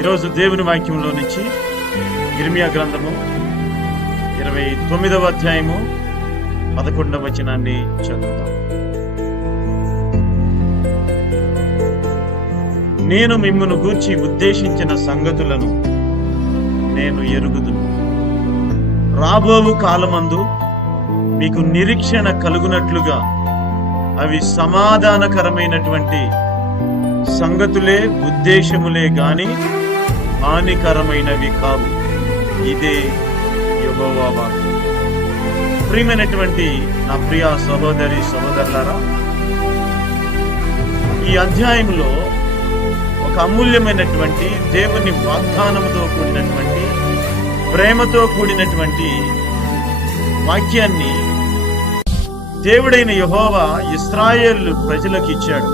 ఈరోజు దేవుని వాక్యంలో నుంచి యిర్మీయా గ్రంథము 29వ అధ్యాయము 11వ వచనాన్ని చదువుతాం. నేను మిమ్మును గూర్చి ఉద్దేశించిన సంగతులను నేను ఎరుగుదును. రాబోవు కాలమందు మీకు నిరీక్షణ కలుగునట్లుగా అవి సమాధానకరమైనటువంటి సంగతులే, ఉద్దేశములే గాని హానికరమైనవి కావు. ఇదే యెహోవా వాక్కు. ప్రియమైనటువంటి నా ప్రియ సహోదరి సహోదరులారా, ఈ అధ్యాయంలో ఒక అమూల్యమైనటువంటి దేవుని వాగ్దానంతో కూడినటువంటి, ప్రేమతో కూడినటువంటి వాక్యాన్ని దేవుడైన యెహోవా ఇశ్రాయేలు ప్రజలకు ఇచ్చాడు.